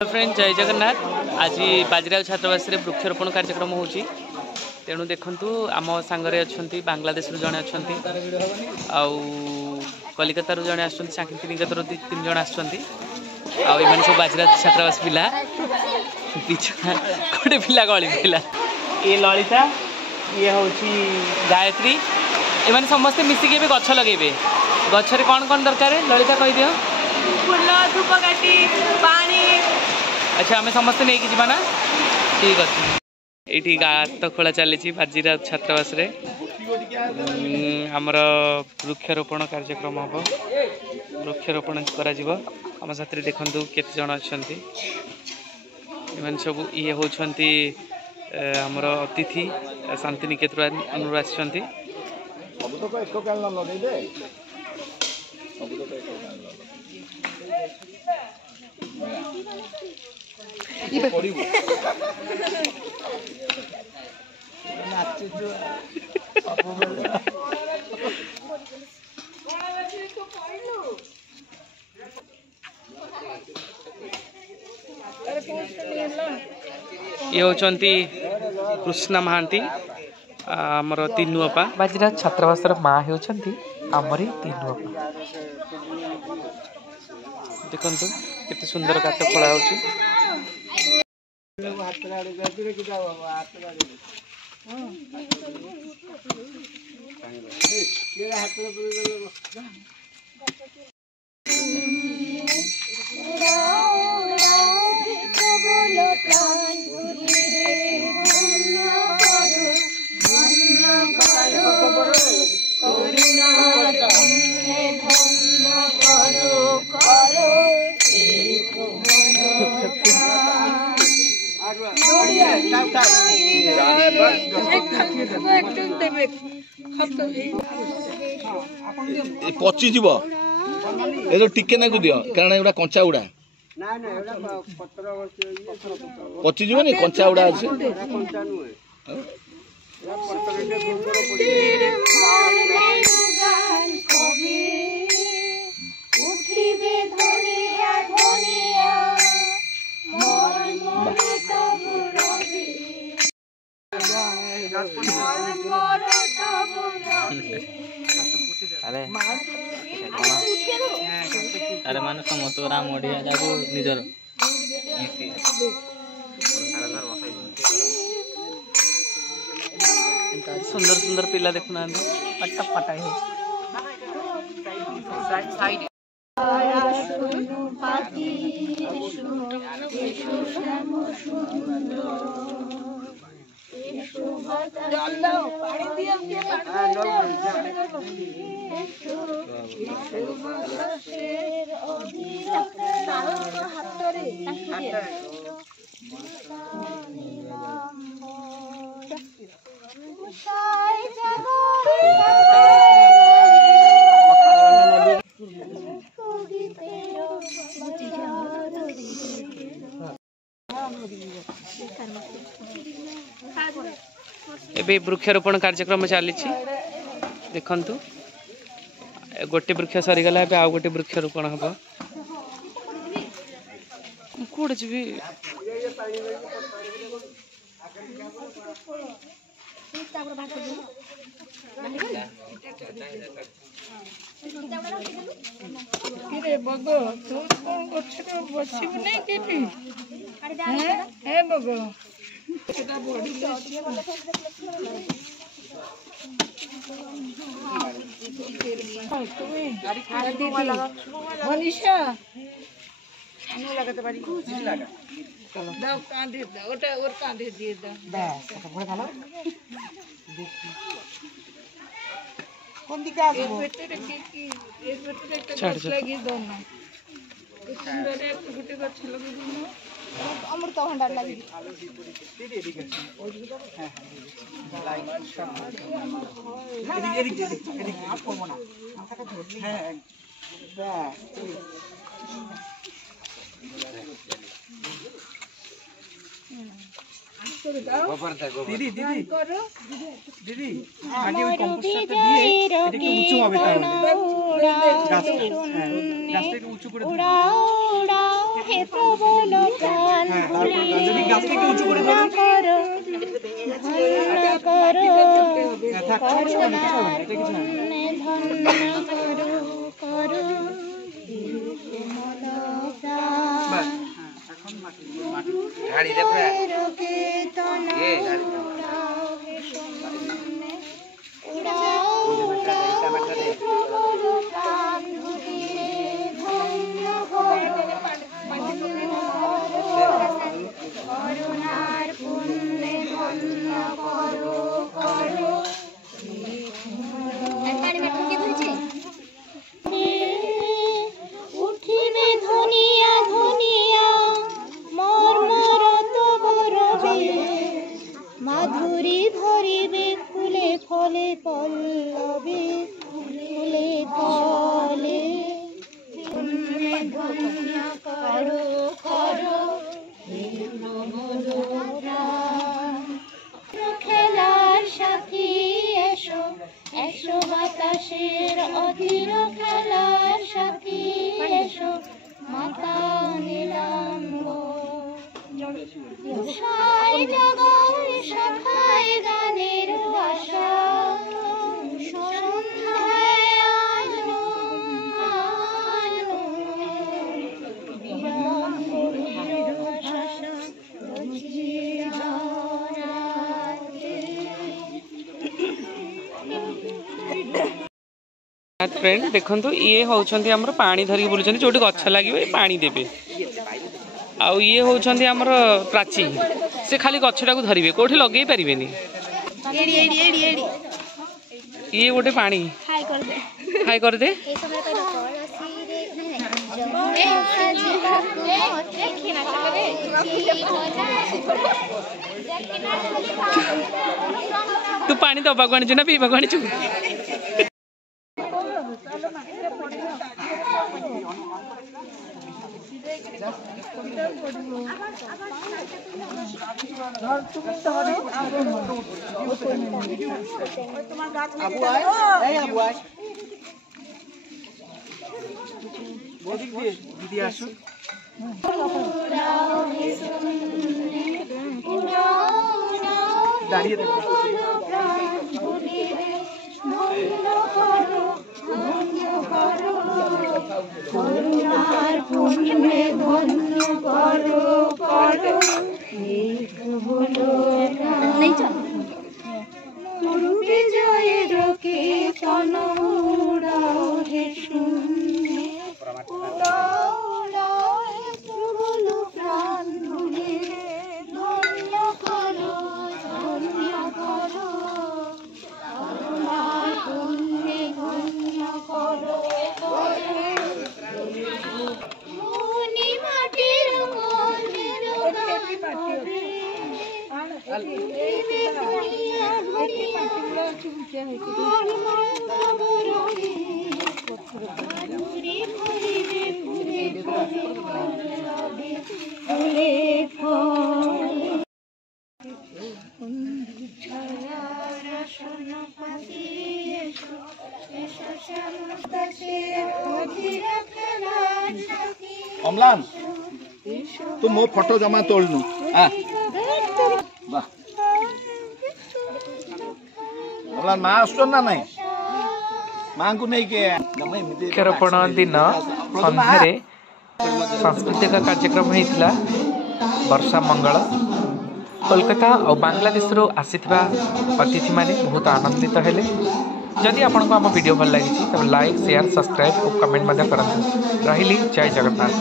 Friend जय जगन्नाथ। आज बाजीराव छात्रावास वृक्षरोपण कार्यक्रम हो तेणु देखु आम सांगरे अच्छा बांग्लादेश जड़े अच्छा कलिकता जड़े आसनिकेतर 3 जन आसमें सब बाजीराव छात्रावास पिला गोटे पिला गली पिला ये ललिता ये हूँ गायत्री एम समस्ते मिसिक गछ लगे गचर कौन कौन दरकार ललिता कह दियो फूल धूपकाठी पानी। अच्छा आम समस्ते नहीं कि ना ठीक अच्छे ये गात खोला चली बाजीराव छात्रावास आमर वृक्षरोपण कार्यक्रम हम वृक्षरोपण करम साथी देखु केत जन अच्छा सब ये होती आमर अतिथि शांतिनिकेतन आसछन्ति ये होचंती कृष्णा महांती आमर तीनुअपा बाजीराव छात्रावास माँ होचंती आमरी तीनुअपा देखंतु कितने सुंदर गात खोला होची पची जीव ये टिके ना दियो कारण एटा कंचा उड़ा पची जीव नहीं कंचा उड़ा अच्छे अरे अरे मान समस्त राम ओडिया जाको निजर सुंदर सुंदर पिला देखुना पट्टा पटा एबे वृक्षरोपण कार्यक्रम चली देखंतु गोटे वृक्ष सरीगला आउ गोटे वृक्षरोपण हम कौटे जी बग तू कौन बसबू नहीं बग मनीषा कांधे और कांधे दिए कौन दिखा लगी दोनों गोटे गछ लगे अमृत भंडार लगी दीदी दीदी दीदी आगे ওই কম্পোস্টারটা দিয়ে এটাকে উঁচু হবে তাহলে গাছটা একটু উঁচু করে হে প্রবল প্রাণ যদি গাছ থেকে উঁচু করে দেবেন করো ধন্য করো এটা কিছু না ধন্য করো করো বাস এখন মাটি গাড়ি দে পুরা এ গাড়ি করুণার পুণ্যে ধন্য করো করো উঠিবে ধনিয়া ধনিয়া মর্মরত গরবে মাধুরী ধরিবে ফুলে ফলে পল্লবে ফুলে ফলে ধন্য করো করো খেলার সাথী এসো এসো বাতাসের অধীর খেলার সাথী এসো মাতা নীলাম্ব সাই জগৎ শাখায় গানের বাসা সন্ধ্যায় আলো আলো फ्रेंड देखंतु ये होउछंती हमर पानी धरि बुलुछंती जोटी गछ लागिबे पानी देबे आ ये होउछंती हमर प्राची से खाली गछटा को धरिबे कोठी लगेई परिबेनी एडी एडी एडी एडी ये गोटे पानी हाय कर दे ए समय पे कलसी रे नहीं देखिना चले तू पानी दबा गणी छु ना पीबा गणी छु আবু আয় এই আবু আয় ওদিক দিয়ে দিদি আসো দাঁড়িয়ে দেখো अम्लान तू मो फोटो जमा तोड़नु अम्लान माँ आसुन ना नहीं माँ को नहीं के क्षरपण दिन सन्धारे सांस्कृतिक कार्यक्रम होता वर्षा मंगल कोलकाता और बांग्लादेश आसीथिबा अतिथि माने बहुत आनंदित हेले जदि आपको आम वीडियो भल लगी तब लाइक शेयर सब्सक्राइब और कमेंट करते रही जय जगन्नाथ।